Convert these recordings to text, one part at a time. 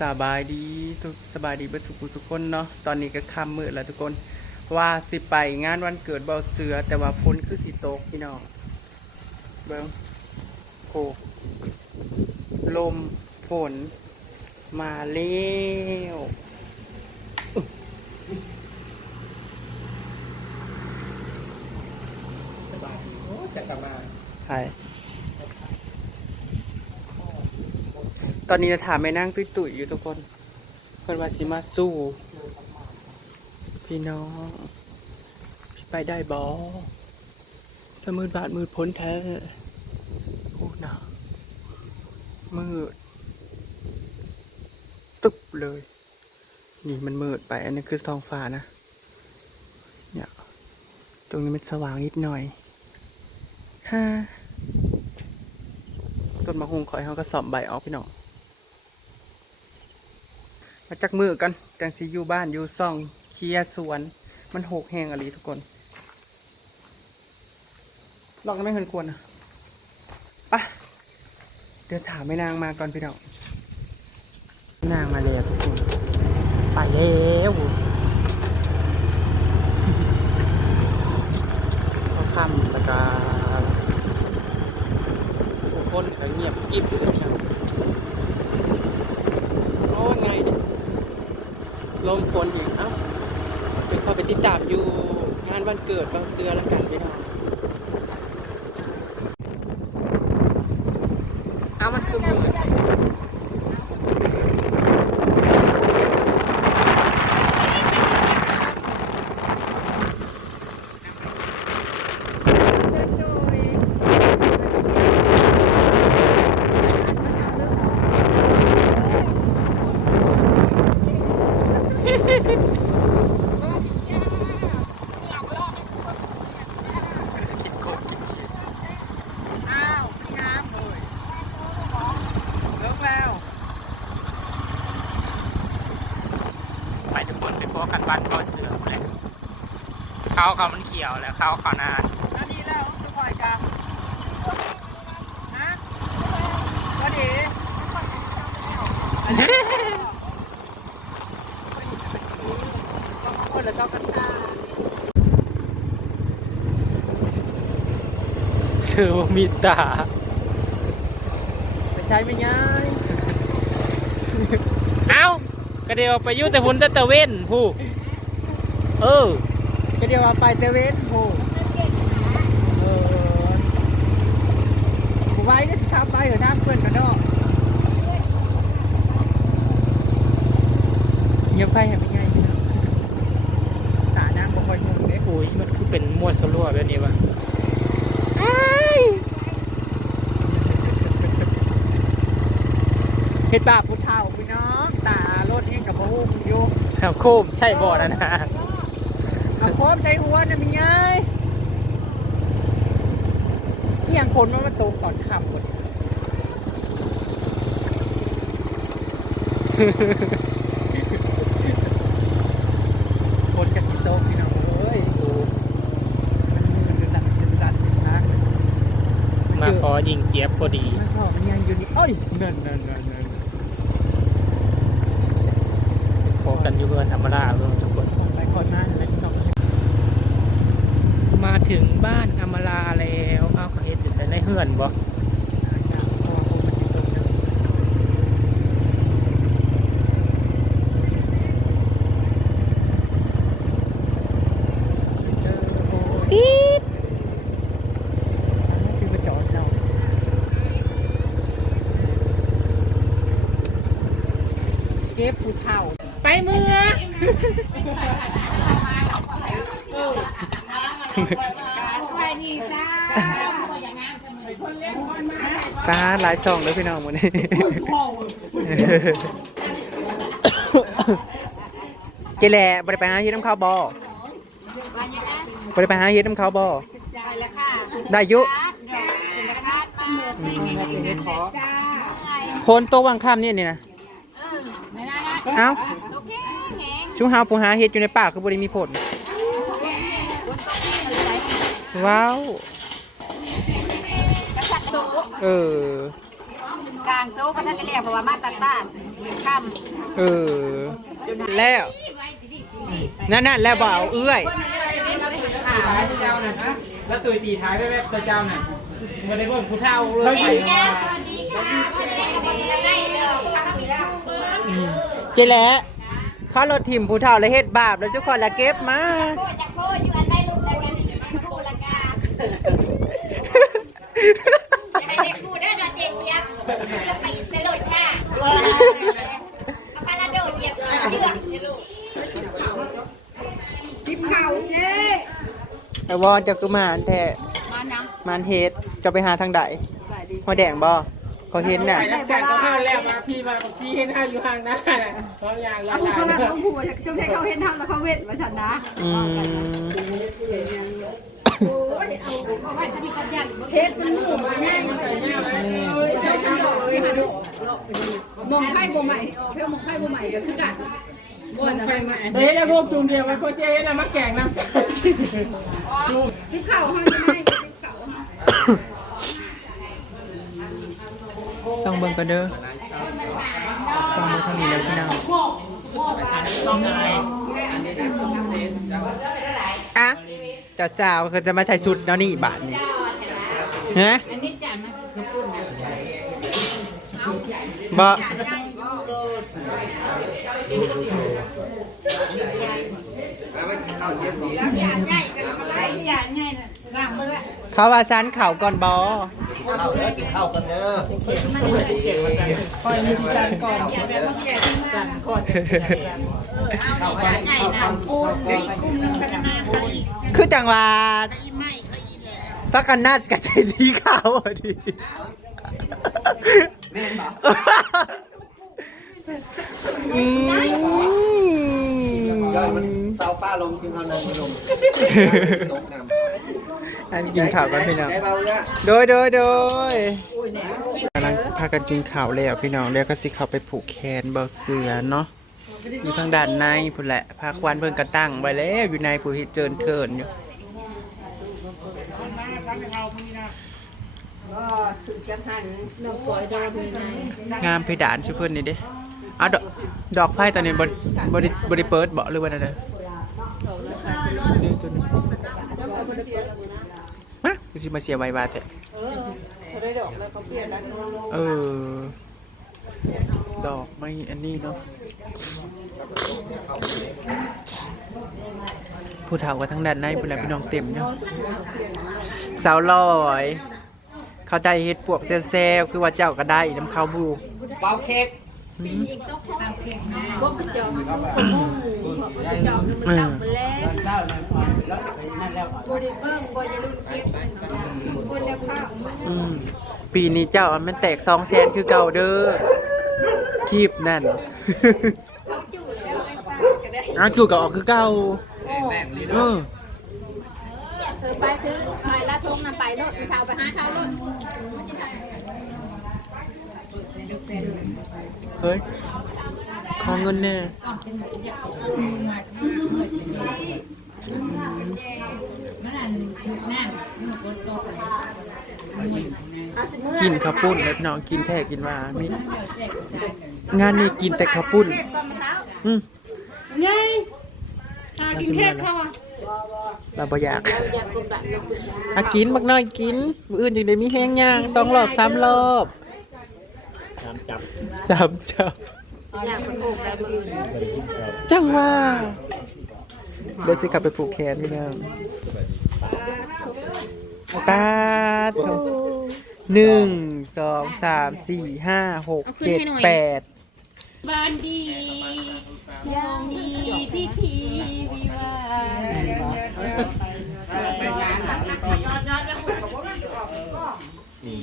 สบายดีทุกสบายดีเบิดทุกผู้ทุกคนเนาะตอนนี้ก็ค่ำมืดแล้วทุกคนว่าสิไปงานวันเกิดเบาเสือ แต่ว่าฝนคือสิตกพี่น้องเบิ้งโคลมฝนมาเร็วสบายโอ้จะกลับมาใช่ ตอนนี้จะถามแม่นั่งตุ้ยตุยๆอยู่ทุกคนเพื่อนว่าสิมาสู้ พี่น้องพี่ไปได้บอถ้ามืดบาดมืดพ้นแท้โอ้หนามืด ตึบเลย นี่มันมืดไป อันนี้คือท้องฟ้านะเนี่ยตรงนี้มันสว่างนิดหน่อยฮ่าต้นมะฮุงคอยเขาก็สอบใบออกพี่น้อง จักมือกันจังสิอยู่บ้านอยู่ซ่องเคลียร์สวน มันหกแหงอะไรทุกคนลอกไม่เห็นควรนะปะเดี๋ยวถามแม่นางมาก่อนพี่น้องแม่นางมาแล้วทุกคนไปแล้วก็ค่ำแล้วก็ทุกคนก็เงียบกิบเลยพี่น้องโอ้ไงเนี่ยลมฝนอีกเอ้าไปเข้าไปติดตาม อยู่งานวันเกิดบางเสือแล้วกันพี่น้องเอามันคือมือ คิดโกงคิดคิด อ้าวงามเลยเลิกแล้ว ไปทุกคนไปพบกันบ้านก็เสือหมดเลย เขาเขามันเขียวแล้วเขาเขาหน้าอันนี้แล้วจะปล่อยกันฮะพอดีคนละเจ้ากันตาเธอบ่มีตาไปใช้ไม่ง่ายเอ้าก็เดียวไปยุ่แต่หุ่นแต่ตะเว้นผู้เออ ก็เดียวว่าไปเซเว่นโหเออผมไว้ก็จะขับไปเดี๋ยวน้ำเพื่อนกันเนาะเงียบไปเห็นเป็นไงพี่น้องตาน้ำบ่ค่อยมุงเด้อุ้ยมันคือเป็นมั่วสลัวแบบนี้วะเห็ดบาปผู้เฒ่าพี่น้องตารถเองกับบ่ฮู้มึงอยู่เอาโคมใช่บ่อนะนะ เอาโคมใช้หัวน่ะมีไงเที่ยงคนมันมาตกก่อนค่ำหมดคนกันที่โต๊ะพี่น้องเอ้ยดูมันมันดันมันดันทางมาขอยิงเจี๊ยบพอดีมันก็มียังอยู่นี่เอ้ยนั่นนั่นนั่นนั่นพบกันอยู่เพื่อนธรรมดาเพื่อนทุกคนไปก่อนหน้าอะไรที่ต้อง มาถึงบ้านอมราแล้วเอาเขาเห็นอยู่ในเฮือนบ่เพราะว่าผมมันอยู่ตรงนั้นเจอโอ้ยปี๊ดคือมาจอดเราเก็บผู้เฒ่า ไปเมื่อ ตาหลายซองเลยพี่น้องหมดนี่เจแหล่บริไปหาเฮ็ดน้ำข้าวบอบริไปหาเฮ็ดน้ำข้าวบอได้อยุโคนโตววังข้ามนี่นี่นะเอ้าชูหาผู้หาเฮ็ดอยู่ในป่าคือบริมีผล ว้าว กระสักโต๊ะเออ กลางโต๊ะก็ท่านจะเรียกเพราะว่ามาตัดบ้านค่เออ แล้ว นั่นนั่นแล้วบ่เอาเอื้อยท้ายเจ้าน่ะแล้วตัวตีท้ายด้วยแม่เจ้าน่ะมันได้เบิ่งผู้เฒ่าเลยำไปเจ้าสวัสดีค่ะวันนี้ก็จะได้เด้อพักมีแล้วเจ๊แหละเขารถถิ่มผู้เฒ่าและเฮ็ดบาปแล้วเจ้าคนละเก็บมาโกาให้เด็กกูได้ดอเจี๊ยบสปีดเซโลดค่ะเอาพาราโดดเหยียบเชือกทิพเข่าเจ๊ไอ้วอนเจะก็มาอันแท้มานังมันเฮ็ดจะไปหาทางใดหัวแดงบ่เขาเห็นน่ะ ไปรับการก็เข้าแล้วมาพี่มาพี่เห็นหน้าอยู่ห่างหน้าน่ะพร้อมอย่างละเอาลายเขาแบบเขาหัวจงใช้เขาเห็นทำแล้วเขาเวทมาฉันนะอืม เพชรมันหมูมาแย่งเจ้าฉันดอกสิฮะดูมองไพ่บัวใหม่เพื่อมองไพ่บัวใหม่ก็คือกันบัวจะไปมาเฮ้ยแล้วพวกจูมเดียวมันโคเจ๊นะมาแกงน้ำใสติ๊กเข่าห้ไม่เข่าส่องเบิ่งกันเด้อส่องเบิ่งทางนี้แล้วพี่น้อง อะเจ้าสาวก็จะมาใส่ชุดเนาะนี่บาทนี่ฮะบ่เขาว่าซันเข่าก่อนบอคอยมีการก่อนการก่อนใหญ่นะกูอีกกลุ่มนึงก็จะมาเขาอีกคือจังหวัดอีไม่เขาอีแหละฟักกันนัดกับใจสีขาวอะดิอืมยอดมันเสาป้าลงกินข้าวนมขนมตกน้ำอันกินข่าวกันพี่น้องใจเบาเนี่ยโดยโดยโดยกำลังพากันกินข่าวแล้วพี่น้องแล้วก็สิเข้าไปผูกแขนเบาเสือเนาะ อยู่ทางด้านในพุ่นแหละพาควันเพิ่นกระตั้งไว้แล้วอยู่ในผู้ที่เจิญเทินอยู่งามเพดานชื่อเพื่อนนี่เด้เอาดอกดอกไฟตอนนี้บริบริบริเปิดเบาหรือว่าอะไรนี่ตัวนี้มาคือสิมาเสียไวบาทแต่เออดอกไม่อันนี้เนาะ ผู้เฒ่าก็ทั้งด้านในเป็นแหละพี่น้องเต็มเนาะสาวลอย เขาได้เฮ็ดปวกแซ่บๆคือว่าเจ้าก็ได้น้ำข้าวบูเป่าเค้กเอออืมปีนี้เจ้าอันมันแตกสองแสนคือเก่าเด้อ คีบนั่น เอาจู่กับออกคือเก่าเออเธอไปซื้อไปละทงนำไปรถไปข่าวไปหาข่าวรถเฮ้ย ขอเงินแน่กิ นข้าวปุ้นแล้วน้องกินแท้กินว่ามีงานนี้กินแต่ข้าวปุ้นอืมไงหากินเค้กเขาอะเราบ่อยากอากินบักน้อยกินมื้ออื่นยังได้มีแห้งย่างสองรอบสามรอบสามจับสามจับจังว่าเดี๋ยวสิกลับไปผูกแขนพี่น้อง ปาดหนึ่งสองสามสี่ห้าหกเจ็ดแปดบ้านดียังมีพิธีวิวาห์อืม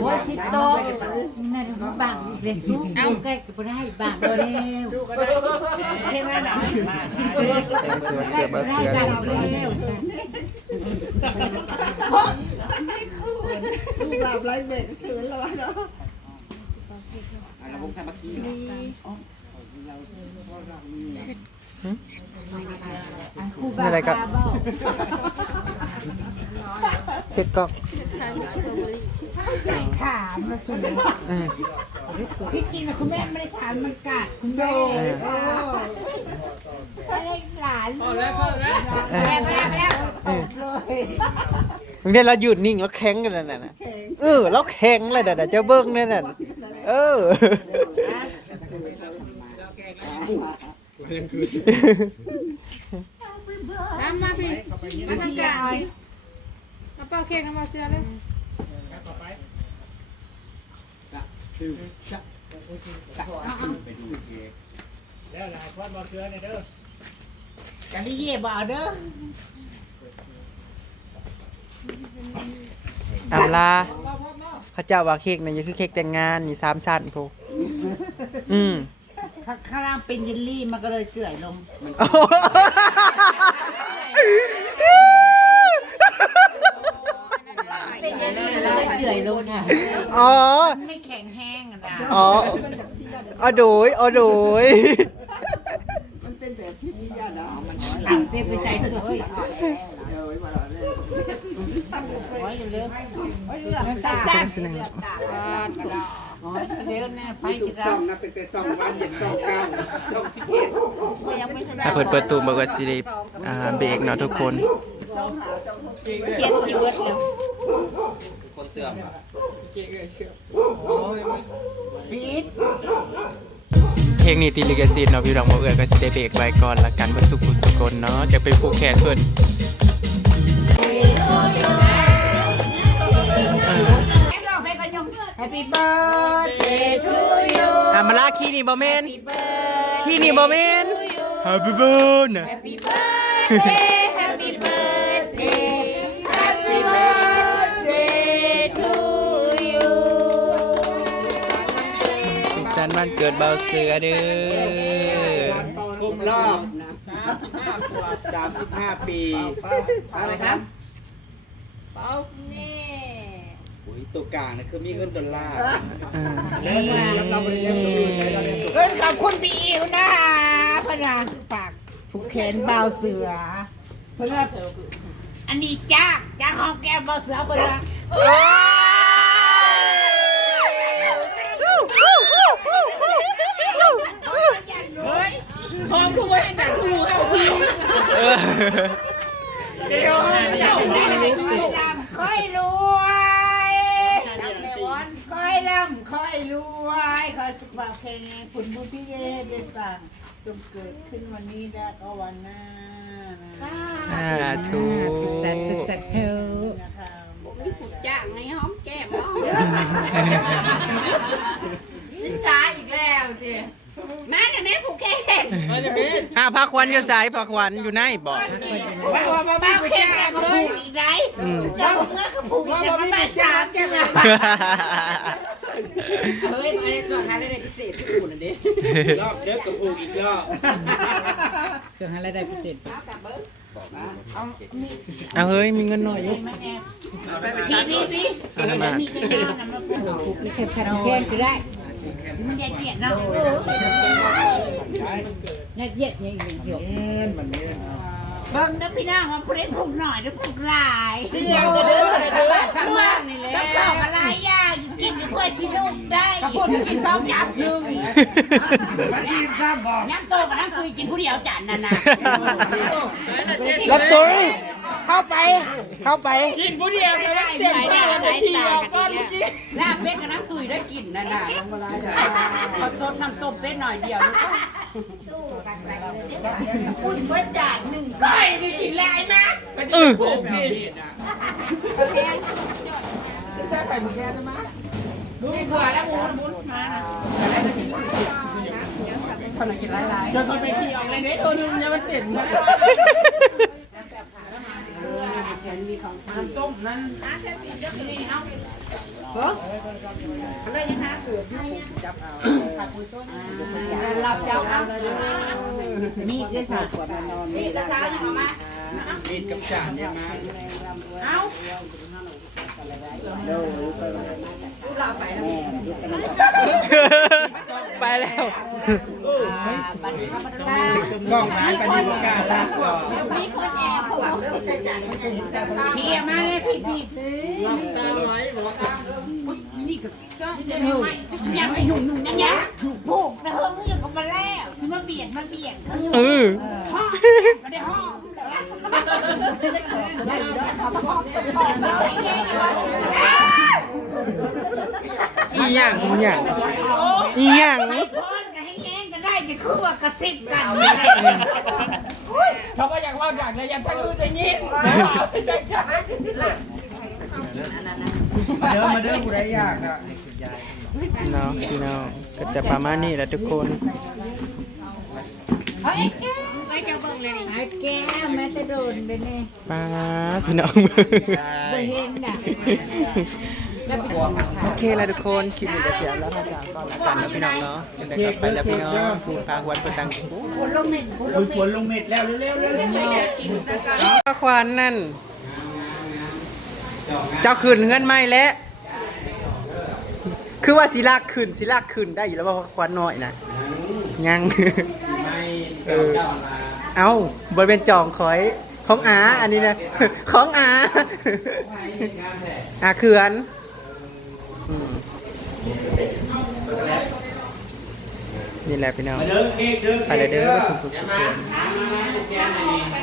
โอ้ยทิศโตนั่นบางเล็กสู้เอาใกล้ก็บ่ได้บางบ่แล้วแค่นั้นน่ะแต่งตัวเสือบ่เสือได้เลยแล้วลูกหลับไรเบ็ดคืนแล้วเนาะอะไรก็ เช็ดกล้องถามมาสุดเออที่จริงนะคุณแม่ไม่ได้ถามมันกัดคุณแม่เอออะไรหลานพอแล้วพอแล้วเออไปแล้วไปแล้วเออเลยบางทีเราหยุดนิ่งแล้วแข็งกันนั่นน่ะเออแล้วแข็งเลยน่ะเจ้าเบิ้งนั่นน่ะเออตามมาพี่มาทางกลางมา เป่าเค้กน้ำมาเชื่อเลยแล้วหลายคนบ่เชื่อเนี่ยเด้อกันที่เย่บ่เอาเด้ออำลาพระเจ้าว่าเค้กนี่ยังคือเค้กแต่งงานนี่สามชั้นพูอืมข้างข้างล่างเป็นเยลลี่มันก็เลยเจื่อยลง เลยเจื่อยลงอะอ๋อ ไม่แข็งแห้งอะนะอ๋อเอาโดยเอาโดยหลังเต็มไปใจเฮ้ยโอ้ยเร็วตับตับเร็วแน่ไปกินซ่เราอมนับตั้งแต่ซ่อมวันเย็นซ่อมเก้าซ่อมสิบเอ็ดยังไม่ทันถ้าเปิดประตูบอกว่าสิได้อ่าเบรกเนาะทุกคนเขียนชีวิตแล้ว คนเสื่อมปีดเพลงนี้ตีลิกซินเนาะพี่รองบ่เอื้อก็สิได้เบรกไว้ก่อนละกันเบ่ทุกคนทุกคนเนาะจะไปผูกแขนเพิ่นร้องเพลงกันยง Happy birthday เดทูยูอะมาลาคีนี่บ่แม่นปีเบิร์ดคีนี่บ่แม่น Happy birthday แฮ เกิดเบาเสือเด้อครบรอบสามสิบห้าปีเอะไรครับนี่โอ้ยตัวกลางนะคือมีเงินดอลลาร์เราไม่ได้เรียนตัวอื่นเลยเราเรียนตัวเกินขอบคุณพี่อิวนะคะพนักฝากผูกแขนเบาเสือเพื่ออันนี้จ้าจ้าหอมแก้มเบาเสือเพื่อ นหอมคือว่าเห็นแต่ทูเข้าพี่เออเดี๋ยวเจ้าได้เลยค่อยรวยค่อยร่ำค่อยรวยค่อยสุขภาพแข็งแรงผลบุญที่ได้ได้สั่งจงเกิดขึ้นวันนี้และก็วันหน้านะสาธุนะคะจ้างให้หอมแก้มหอมนิสาอีกแล้วสิ แม่เนี่ยแม่ผูกแขนอ่าพักวันอยู่ไสพักวันอยู่ไหนบอกบ้าบ้าแค่ไหนก็ผูกอีกไรอืมเจ้าเมื่อก็ผูกอีกแต่มันไม่สามจังอะเฮ้ยมาในส่วนหาได้พิเศษที่อุ่นนั่นดิรอบเด็กกับผูกอีกรอบเอาเฮ้ยมีเงินหน่อยอยู่พี่พี่พี่เอาละมามีกันยาวนะมันผูกนี่แค่แค่แค่ก็ได้ มันใหญ่เกียดเนาะน่าเย็ดยังอีกเดียวเบิ่งนะพี่น้องว่าผู้ใดผูกหน่อยหรือผูกหลายเสียงจะเดือดจะเดือดข้างล่างนี่แหละต้องของอะไรย่าอยู่ กินกับเพื่อชิลูกได้พูดกินซ้อมยับหนึ่งน้ำโตกับน้ำตุยกินผู้เดียวจานนั่นน่ะรับตัวเข้าไป เข้าไปสายตาสายตากันอีกแล้วลาบเป็ดกับน้ำตุยได้กินนั่นน่ะพอสดน้ำต้มเป็ดหน่อยเดียวนี่ก็คุณเบิดจานหนึ่งก้อยนี่กินแรงนะเออนี่เบื่อแล้วหมูหมูมาอชอบกินหลายๆเดี๋ยวเขาไปขี่ออกเลยเด้ตัวนึงเนี่ยมันเต็มนะต้มนั่นหลับเจ้าเอามีดด้วยค่ะนี่ก็เช้าหนึ่งออกมามีดกับจานเนี่ยมา ไปแล้วกล้องร้านปฏิบัติการลากก่มีคนแอบหัวพี่มาเลยพี่พี่ยังไม่หนุ่มหนุ่มยังยังผูกแต่เฮิงยังก็มาแล้วสิมาเบียดมาเบียดเออไม่ได้ห้อง อีหยังอีหยังอีหยังพ่นกันให้แง่งกันได้จะคือว่ากระซิบกันเขาก็อยากว่าอยากเลยอยากทั้งอื่นจะยินเดินมาเดินผู้ใดอยากอะเนาะพี่น้องก็จะประมาณนี้แหละทุกคนเฮ้ย จะเบิ่งเลยนี่แก้มแม่จะโดนไปนี่ป้าพี่น้องบ่เห็นน่ะโอเคแล้วทุกคนคลิปนี้จะเสียแล้วค่ะจากก่อนละกันนะพี่น้องเนาะยังไงก็ไปแล้วพี่น้องฟูปากวันเปิดตังคุณฝนลงเม็ดแล้วเร็วๆเร็วๆป้าควันนั่น เจ้าขึ้นเฮือนไม่แล้วคือว่าสิลากขึ้นสิลากขึ้นได้อยู่แล้วว่าควันน้อยนะยังเออเอ้าบริเวณจองคอยของอาอันนี้นะ ของอาอาเขื่อนอืมนี่แหละพี่น้องเดินเค้กเดินไปเลยเด้อสุขุมสุขน